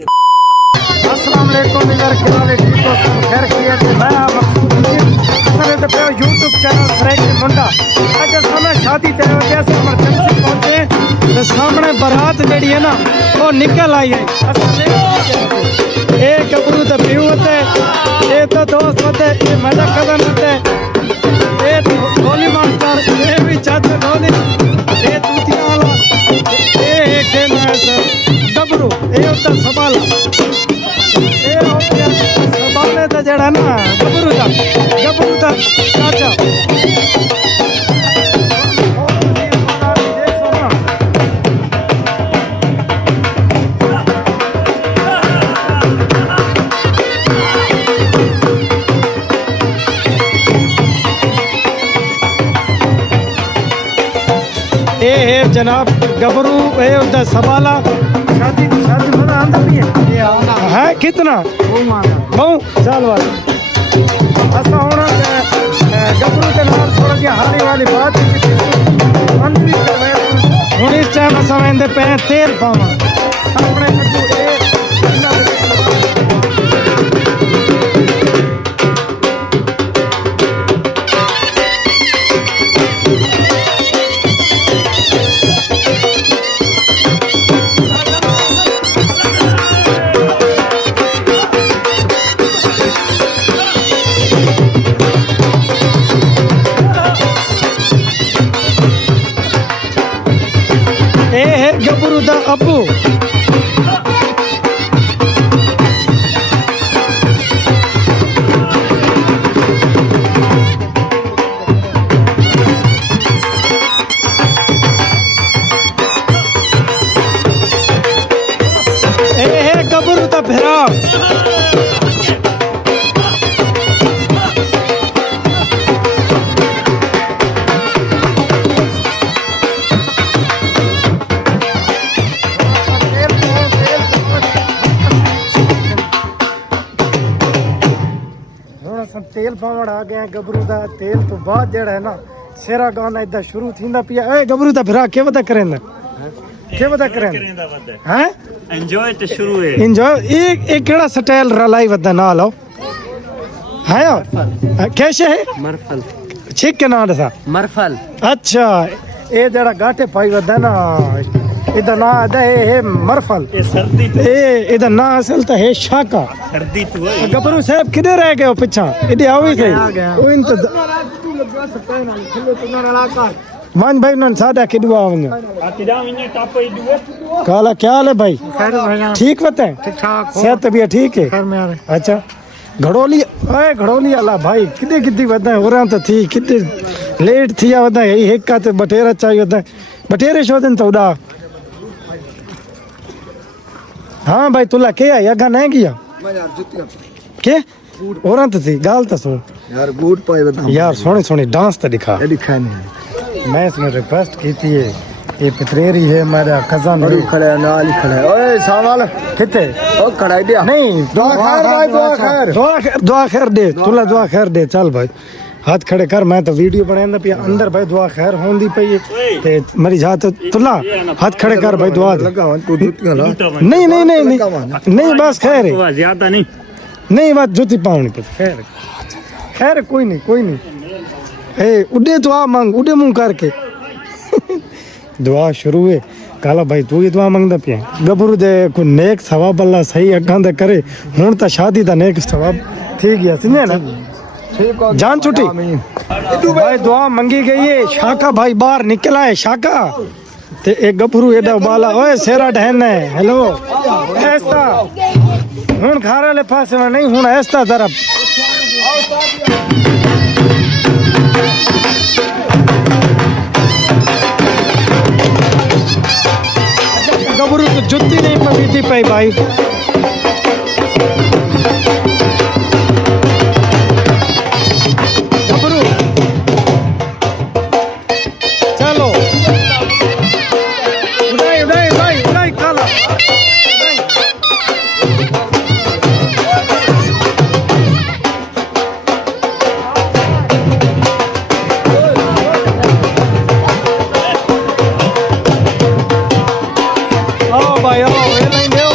अस्सलाम वालेकुम यार किनारे ठीक हो सब खैर किए थे मैं मकसूद असरे ते पे YouTube चैनल फ्रैक मुंडा आज समय शादी ते जैसे इमरजेंसी पहुंचे तो सामने बारात जेडी है ना वो निकल आई है असल एक गबरू ते पीऊ होते ये तो दोस्त होते ये मेरा कदम होते ये गोली मास्टर ये भी चाचा गोली ये तूतिया वाला ये एक गबरू ये होता सवाल सबाले दा जड़ा ना गबरू दा चाचा ये है जनाब गबरू ये उधर सबाला शादी मजा आंदा भी है कितना बहु साल वाला असा होना गबरू के नाल थोड़ा जी हाली वाली बात मन भी करवे हुन इस टाइम असा वेंदे पे तेल पावा अपने कद्दू गबरू दा अबू गबरू दा फिरा तेल पावण आ गया गबरू दा तेल तो बाद जेड़ा है ना सेरा गाना इदा शुरू थींदा पिया ए गबरू दा फिरा के बता करेंदा के बता करेंदा हैं एंजॉय तो शुरू है एंजॉय एक केड़ा स्टाइल रलाई वदा ना लो है कैसे है मरफल ठीक के नाम सा मरफल अच्छा ए जेड़ा गाटे पाई वदा ना इदा ना है मरफल ये सर्दी इदा ना असल तो है शाका सर्दी तो है गबरू साहब किधर रह गए हो पिछा इधर आओ ही सही ओ इन तो वन भाई नन सादा किदवा वन आतिदा विने टाप इदुओ काला क्या हाल है भाई ठीक बता ठीक ठाक सेहत तबीयत ठीक है घर में आ रहे अच्छा घड़ोली अला भाई किदे किदी वदा हो रहा तो थी किदे लेट थिया वदा एक का तो बटेरा चाहिए वदा बटेरे शोदन तो उड़ा हाँ भाई तुला के आई अगा नहीं किया मैं यार जुतिया के औरत तो थी गाल तो सुन यार बूट पाए बता यार सोनी सोनी डांस तो दिखा ये दिखा नहीं मैं इसमें रिक्वेस्ट की थी ये पितरेरी है मेरा कजन और खड़ा है नाल ही खड़ा है ओए सावाल किथे ओ खड़ा है दिया नहीं दुआ खैर भाई दुआ खैर दे तुला दुआ खैर दे चल भाई हाथ खड़े कर मैं तो वीडियो बनांदा पिया अंदर भाई दुआ खैर होंदी पई ते मेरी जात तुला हाथ खड़े कर भाई दुआ दे लगा तू जुतियां ला नहीं बस खैर है ज्यादा नहीं बात जुती पाउनी पे खैर कोई नहीं ए उडे दुआ मांग उडे मुंह करके दुआ शुरू है काला भाई तू ही दुआ मांगदा पिया गबरू दे को नेक सवाब अल्लाह सही अगां दे करे हुन ता शादी दा नेक सवाब ठीक गया सिने ना जान छुट्टी भाई दुआ मंगी गई है शाका भाई बाहर निकला है शाका ते एक गबरू एडा बाला ओए सेरा ढहन है हेलो ऐसा हुन खारे वाले पासे में नहीं हुन ऐसा तरफ गबरू तो जुत्ती नहीं पीती पाई भाई गबरू चलो उड़ाई काला भाई आओ ये नहीं दो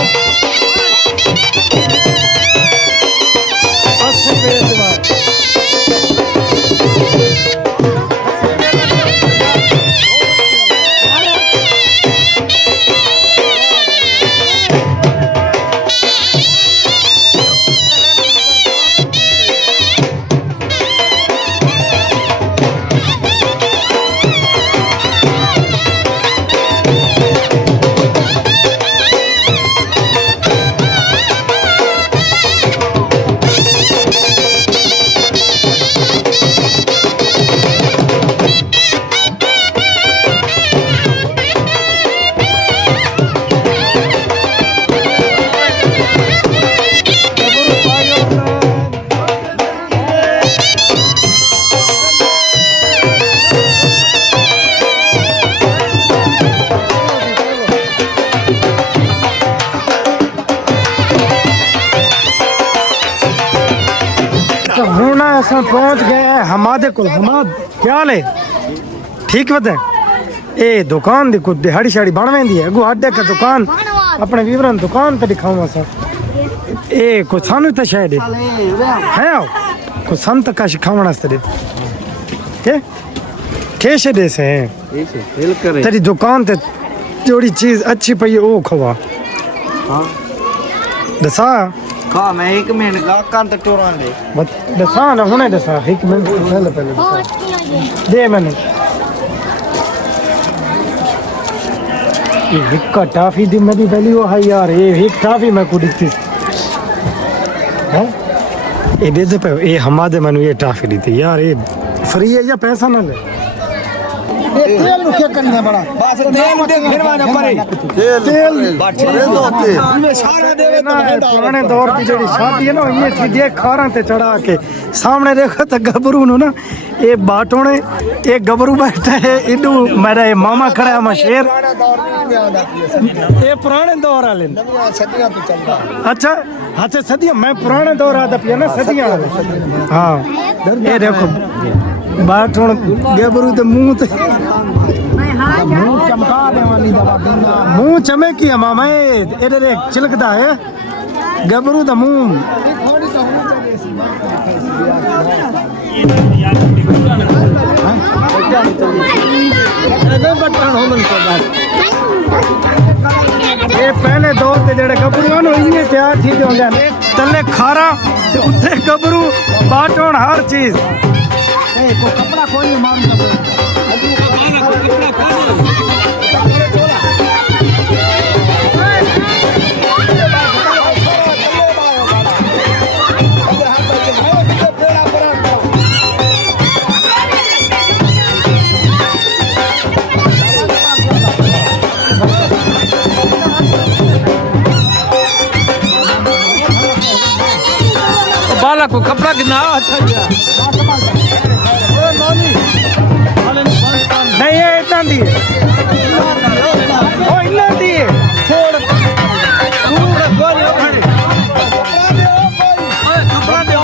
असां पहुंच गए हैं हमादे को। हमाद क्या हाल है? ठीक बता ए दुकान दी कुछ दिहाड़ी शाड़ी बन वेंदी है अगो अड्डे का दुकान अपने विवरण दुकान ते दिखाऊं असां ए को सानू ते शायद है को संत का शिखावण वास्ते के कैसे दे से तेरी दुकान ते जोड़ी चीज अच्छी पई है ओ खवा हाँ दसा खा मैं 1 मिनट का कांत टोरां दे दसा ना हुने दसा 1 मिनट पहले दसा दे मैंने ये हिक्का टाफी दी मेरी वैल्यू है यार ये हिक टाफी मैं को दिखती है ये दे दे पे ये हमारे मनु ये टाफी दी थी यार ये फ्री है या पैसा ना ले तेल नु क्या करना बड़ा बस तेल दे फिर माने परे तेल बाटे दो ते सारा देवे ना पुराने दौर की जेडी शादी है ना ये थी दे खारा ते चढ़ा के सामने देखो तो गबरू नु ना ये बाटोने ये गबरू बैठा है इडू मेरा ये मामा खड़ा है शेर ये पुराने दौर वाले सदियां तो चल रहा अच्छा अच्छा सदियां मैं पुराने दौर आता पिया ना सदियां हाँ ये देखो बाटोन गबरू ते मुंह ते मुंह चमका दे वाली दवा देना मुंह चमकी है मामा ये दे चिलकदा है गबरू दा मुंह ये पहले दौर ते जेड़े गबरू नो इन्ने तैयार थी होंदे ने तले खारा ते उत्थे गबरू बाटोन हर चीज को कपड़ा कोई मार बाला को कपड़ा कितना अच्छा गया नहीं ये इतना दी ओ इतना दी छोड़ कपड़ा दे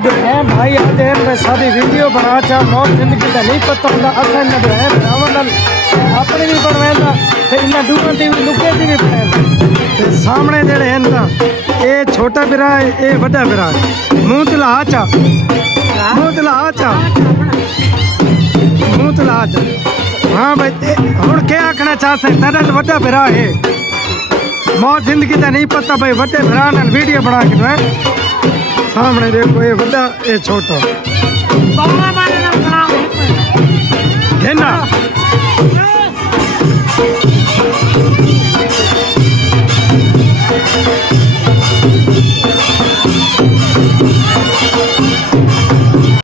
जो है भाई आते हैं मैं सारी वीडियो बना चाह मौत जिंदगी का नहीं पता होता असा इन्हें जो है रावण अपने भी बनवाएंदा ते इन्हें दूरों की भी लुके की भी बनाएंदा सामने जेड़े हैं ना ये छोटा बिरा है ये बड़ा बिरा है मुंह तला आचा मुंह तला आचा मुंह तला आचा हाँ भाई हुण क्या आखना चाह सकता है बड़ा बिरा है मौत जिंदगी का नहीं पता भाई बड़े बिरा नाल वीडियो बना के है सामने देखो ये बड़ा ये छोटा है ना